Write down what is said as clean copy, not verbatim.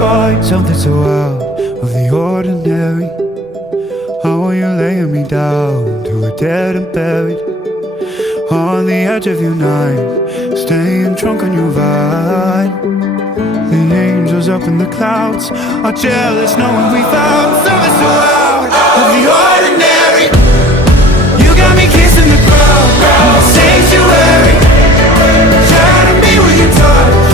find something so out of the ordinary. How are you laying me down to a dead and buried on the edge of your night, staying drunk on your vine. The angels up in the clouds are jealous knowing we found something so out of the ordinary. You got me kissing the ground, sanctuary. Shatter me with your touch.